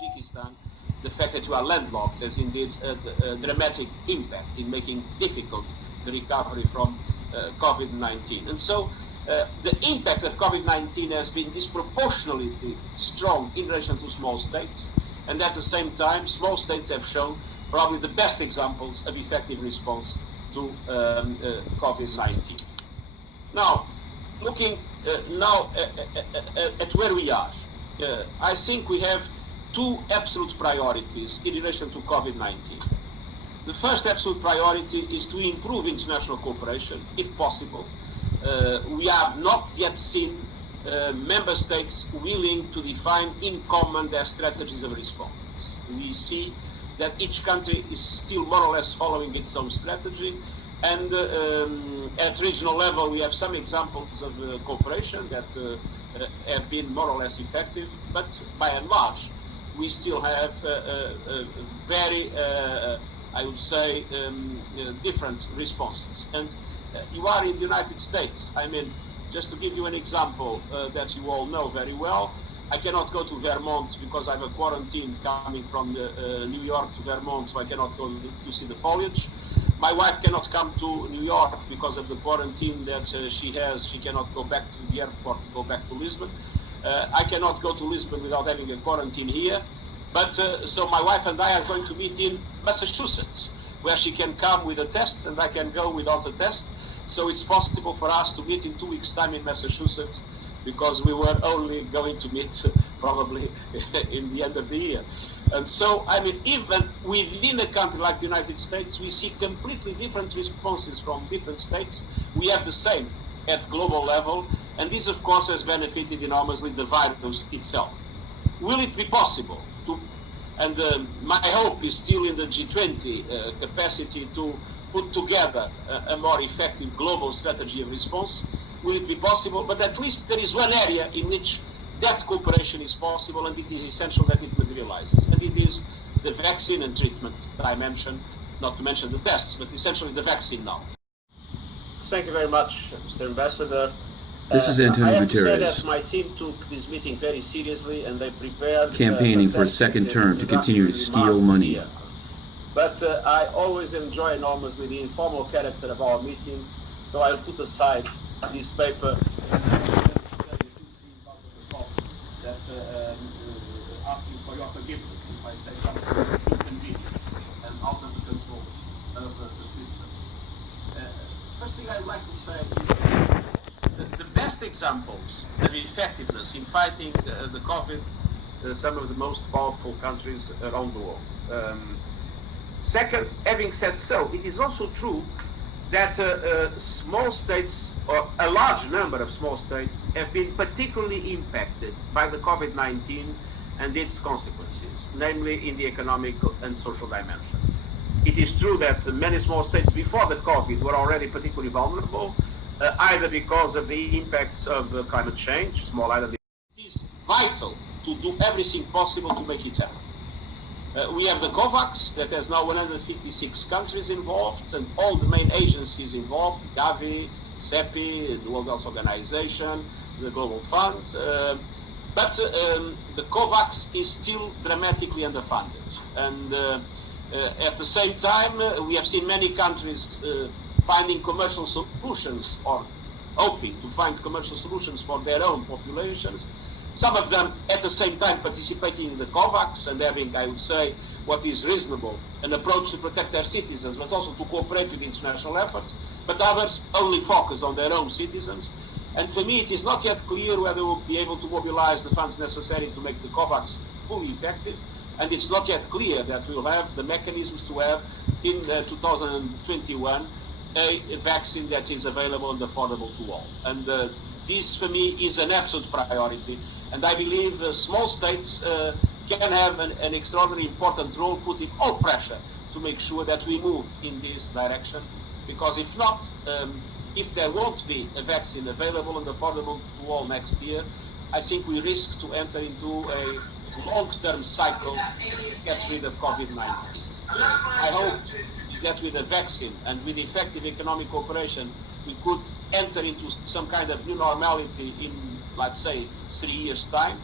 Tajikistan, the fact that you are landlocked has indeed a dramatic impact in making difficult the recovery from COVID-19. And so the impact of COVID-19 has been disproportionately strong in relation to small states, and at the same time, small states have shown probably the best examples of effective response to COVID-19. Now, looking now at where we are, I think we have two absolute priorities in relation to COVID-19. The first absolute priority is to improve international cooperation, if possible. We have not yet seen member states willing to define in common their strategies of response. We see that each country is still more or less following its own strategy, and at regional level we have some examples of cooperation that have been more or less effective, but by and large we still have very, I would say, different responses. And you are in the United States. I mean, just to give you an example that you all know very well, I cannot go to Vermont because I have a quarantine coming from New York to Vermont, so I cannot go to see the foliage. My wife cannot come to New York because of the quarantine that she has. She cannot go back to the airport to go back to Lisbon. I cannot go to Lisbon without having a quarantine here. But so my wife and I are going to meet in Massachusetts, where she can come with a test and I can go without a test. So it's possible for us to meet in 2 weeks' time in Massachusetts, because we were only going to meet probably in the end of the year. And so, I mean, even within a country like the United States, we see completely different responses from different states. We have the same at global level, and this, of course, has benefited enormously the virus itself. Will it be possible to, and my hope is still in the G20 capacity to put together a more effective global strategy of response? Will it be possible? But at least there is one area in which that cooperation is possible, and it is essential that it materializes. And it is the vaccine and treatment that I mentioned, not to mention the tests, but essentially the vaccine now. Thank you very much, Mr. Ambassador. This is Antonio I have Guterres. to say that my team took this meeting very seriously, and they prepared campaigning for a second term to continue to steal money. Here. But I always enjoy enormously the informal character of our meetings, so I'll put aside this paper that asking for your forgiveness if I say something inconvenient and out of the control of the system. First thing I'd like to say is the best examples of effectiveness in fighting the COVID, some of the most powerful countries around the world. Second, having said so, it is also true that small states, or a large number of small states, have been particularly impacted by the COVID-19 and its consequences, namely in the economic and social dimension. It is true that many small states before the COVID were already particularly vulnerable, either because of the impacts of climate change, small island. It is vital to do everything possible to make it happen. We have the COVAX that has now 156 countries involved, and all the main agencies involved, Gavi, CEPI, the World Health Organization, the Global Fund. But the COVAX is still dramatically underfunded. And at the same time, we have seen many countries finding commercial solutions, or hoping to find commercial solutions for their own populations. Some of them at the same time participating in the COVAX and having, I would say, what is reasonable, an approach to protect their citizens, but also to cooperate with international efforts. But others only focus on their own citizens. And for me, it is not yet clear whether we'll be able to mobilize the funds necessary to make the COVAX fully effective. And it's not yet clear that we'll have the mechanisms to have in 2021 a vaccine that is available and affordable to all. And this, for me, is an absolute priority. And I believe small states can have an extraordinarily important role, putting all pressure to make sure that we move in this direction. Because if not, if there won't be a vaccine available and affordable to all next year, I think we risk to enter into a long-term cycle to get rid of COVID-19. I hope that with a vaccine and with effective economic cooperation, we could enter into some kind of new normality in, let's say, 3 years' time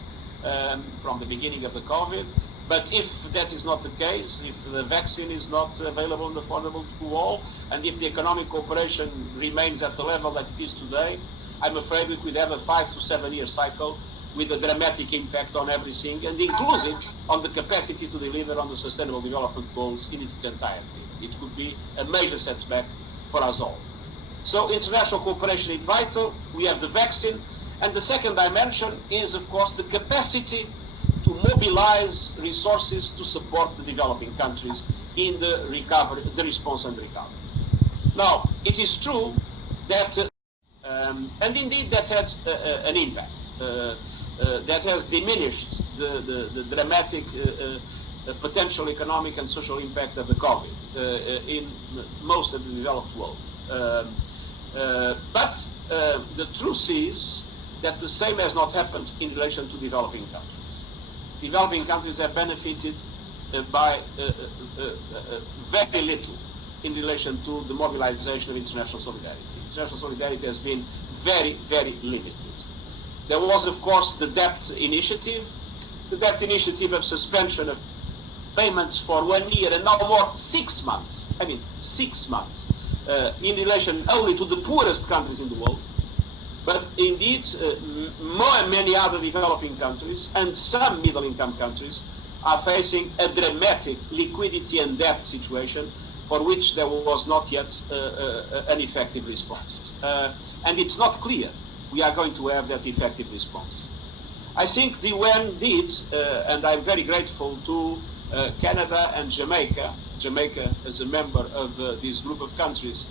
from the beginning of the COVID. But if that is not the case, if the vaccine is not available and affordable to all, and if the economic cooperation remains at the level that it is today, I'm afraid we could have a 5 to 7 year cycle with a dramatic impact on everything, and inclusive on the capacity to deliver on the Sustainable Development Goals in its entirety. It could be a major setback for us all. So international cooperation is vital. We have the vaccine, and the second dimension is, of course, the capacity to mobilize resources to support the developing countries in the recovery, the response and recovery. Now, it is true that, and indeed that had an impact. That has diminished the dramatic potential economic and social impact of the COVID in most of the developed world. But the truth is that the same has not happened in relation to developing countries. Developing countries have benefited by very little in relation to the mobilization of international solidarity. International solidarity has been very, very limited. There was, of course, the debt initiative of suspension of payments for 1 year and now more 6 months. I mean, 6 months in relation only to the poorest countries in the world. But indeed, many other developing countries and some middle-income countries are facing a dramatic liquidity and debt situation for which there was not yet an effective response. And it's not clear we are going to have that effective response. I think the UN did, and I'm very grateful to Canada and Jamaica as a member of this group of countries,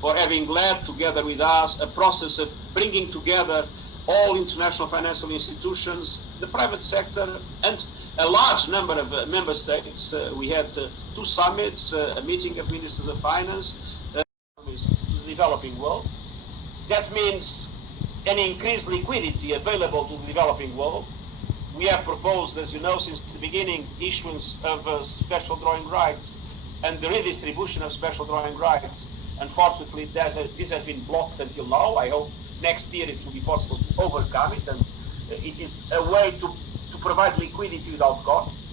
for having led together with us a process of bringing together all international financial institutions, the private sector, and a large number of member states. We had 2 summits, a meeting of ministers of finance, the developing world. That means an increased liquidity available to the developing world. We have proposed, as you know, since the beginning, issuance of special drawing rights and the redistribution of special drawing rights. Unfortunately, this has been blocked until now. I hope next year it will be possible to overcome it, and it is a way to provide liquidity without costs.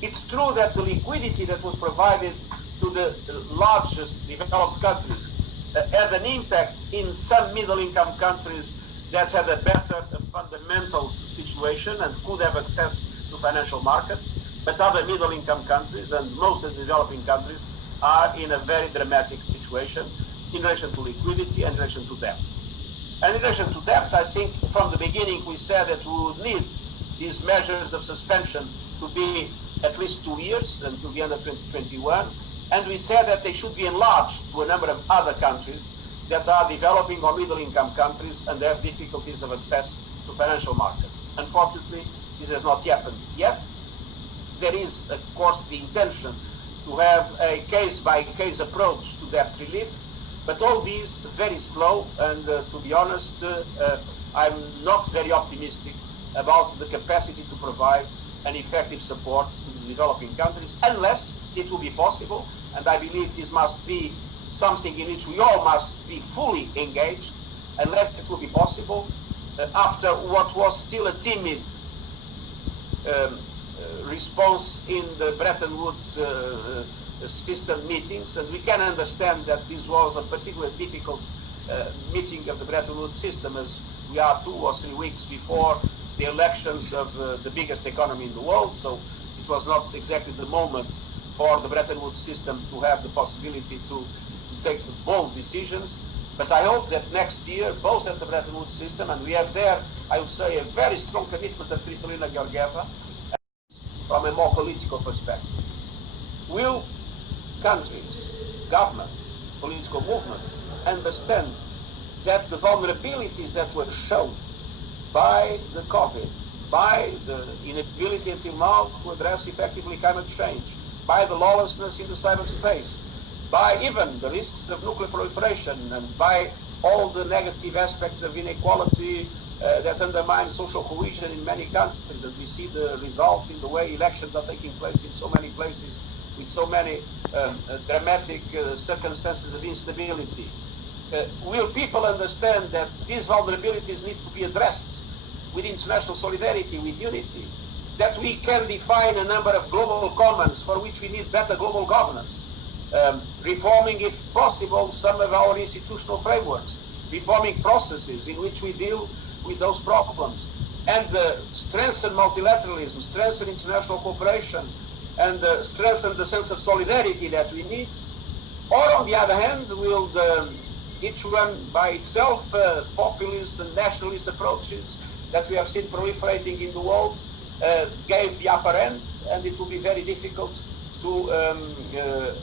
It's true that the liquidity that was provided to the largest developed countries had an impact in some middle-income countries that had a better fundamentals situation and could have access to financial markets, but other middle-income countries and most of the developing countries are in a very dramatic situation in relation to liquidity and in relation to debt. And in relation to debt, I think from the beginning we said that we would need these measures of suspension to be at least 2 years until the end of 2021, and we said that they should be enlarged to a number of other countries that are developing or middle-income countries and have difficulties of access to financial markets. Unfortunately, this has not happened yet. There is, of course, the intention to have a case-by-case approach to debt relief, but all these very slow, and to be honest, I'm not very optimistic about the capacity to provide an effective support to the developing countries, unless it will be possible, and I believe this must be something in which we all must be fully engaged, unless it will be possible, after what was still a timid response in the Bretton Woods system meetings, and we can understand that this was a particularly difficult meeting of the Bretton Woods system, as we are 2 or 3 weeks before the elections of the biggest economy in the world, so it was not exactly the moment for the Bretton Woods system to have the possibility to take bold decisions. But I hope that next year, both at the Bretton Woods system, and we have there, I would say, a very strong commitment of Kristalina Georgieva from a more political perspective. Will countries, governments, political movements understand that the vulnerabilities that were shown by the COVID, by the inability until now to address effectively climate change, by the lawlessness in the cyberspace, by even the risks of nuclear proliferation, and by all the negative aspects of inequality that undermine social cohesion in many countries, and we see the result in the way elections are taking place in so many places with so many dramatic circumstances of instability. Will people understand that these vulnerabilities need to be addressed with international solidarity, with unity? that we can define a number of global commons for which we need better global governance, reforming, if possible, some of our institutional frameworks, reforming processes in which we deal with those problems, and strengthen multilateralism, strengthen international cooperation, and strengthen the sense of solidarity that we need. Or on the other hand, will each one by itself, populist and nationalist approaches that we have seen proliferating in the world, gave the upper end, and it will be very difficult to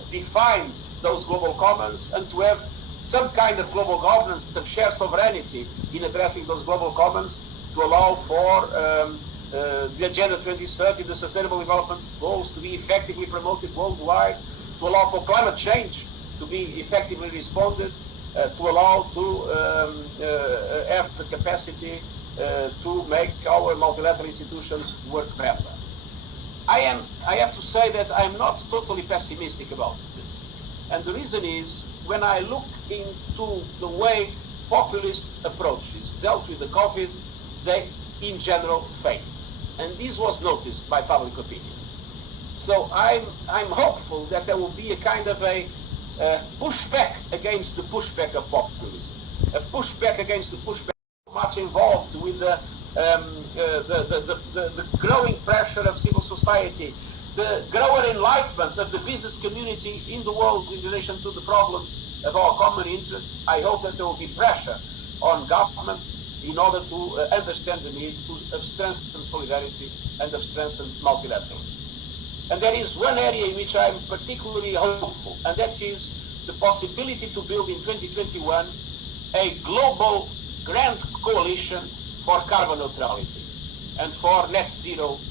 define those global commons and to have some kind of global governance of shared sovereignty in addressing those global commons to allow for the Agenda 2030, the Sustainable Development Goals to be effectively promoted worldwide, to allow for climate change to be effectively responded, to allow to have the capacity to make our multilateral institutions work better. I have to say that I'm not totally pessimistic about it. And the reason is, when I look into the way populist approaches dealt with the COVID, they in general failed. And this was noticed by public opinions. So I'm hopeful that there will be a kind of a pushback against the pushback of populism, a pushback against the pushback much involved with the growing pressure of civil society, the growing enlightenment of the business community in the world in relation to the problems of our common interests. I hope that there will be pressure on governments in order to understand the need of strengthen solidarity and of strengthen multilateralism. And there is one area in which I'm particularly hopeful, and that is the possibility to build in 2021 a global grand coalition for carbon neutrality and for net zero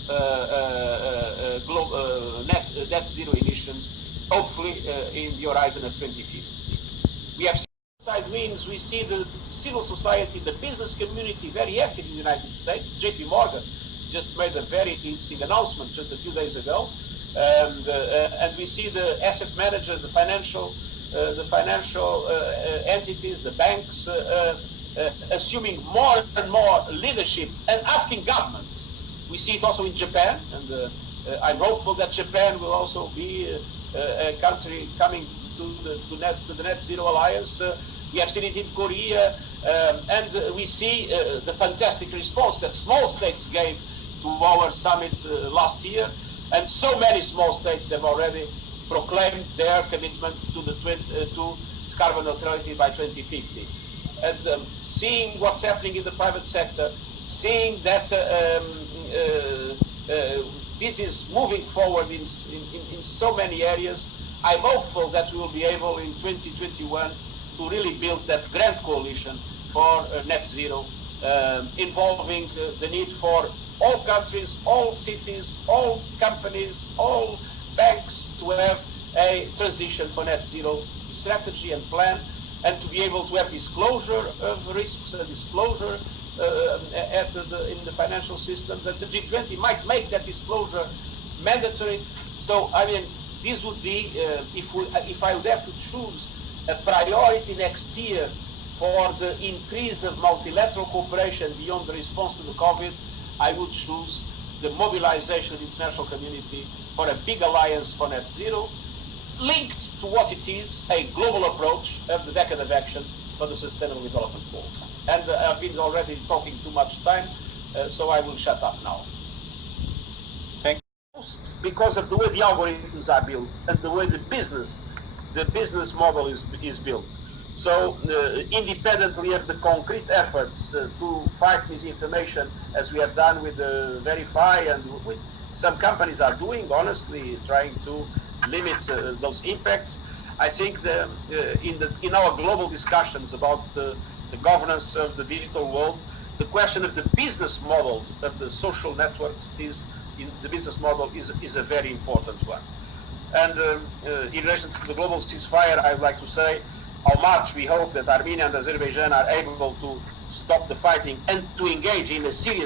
net zero emissions, hopefully in the horizon of 2050. We have side wins. We see the civil society, the business community very active in the United States. JPMorgan just made a very interesting announcement just a few days ago, and we see the asset managers, the financial entities, the banks assuming more and more leadership and asking governments. We see it also in Japan, and I'm hopeful that Japan will also be a country coming to the Net Zero Alliance. We have seen it in Korea, and we see the fantastic response that small states gave to our summit last year, and so many small states have already proclaimed their commitment to carbon neutrality by 2050. And seeing what's happening in the private sector, seeing that this is moving forward in so many areas, I'm hopeful that we will be able in 2021 to really build that grand coalition for net zero, involving the need for all countries, all cities, all companies, all banks to have a transition for net zero strategy and plan, and to be able to have disclosure of risks and disclosure in the financial systems, and the G20 might make that disclosure mandatory. So, I mean, this would be, if I would have to choose a priority next year for the increase of multilateral cooperation beyond the response to the COVID, I would choose the mobilization of the international community for a big alliance for net zero, linked to what it is, a global approach of the Decade of Action for the Sustainable Development Goals. And I've been already talking too much time, so I will shut up now. Thank you. Because of the way the algorithms are built and the way the business model is built. So independently of the concrete efforts to fight misinformation, as we have done with Verify and with some companies are doing, honestly, trying to limit those impacts, I think in our global discussions about the governance of the digital world, the question of the business models of the social networks is a very important one. And in relation to the global ceasefire, I would like to say how much we hope that Armenia and Azerbaijan are able to stop the fighting and to engage in a serious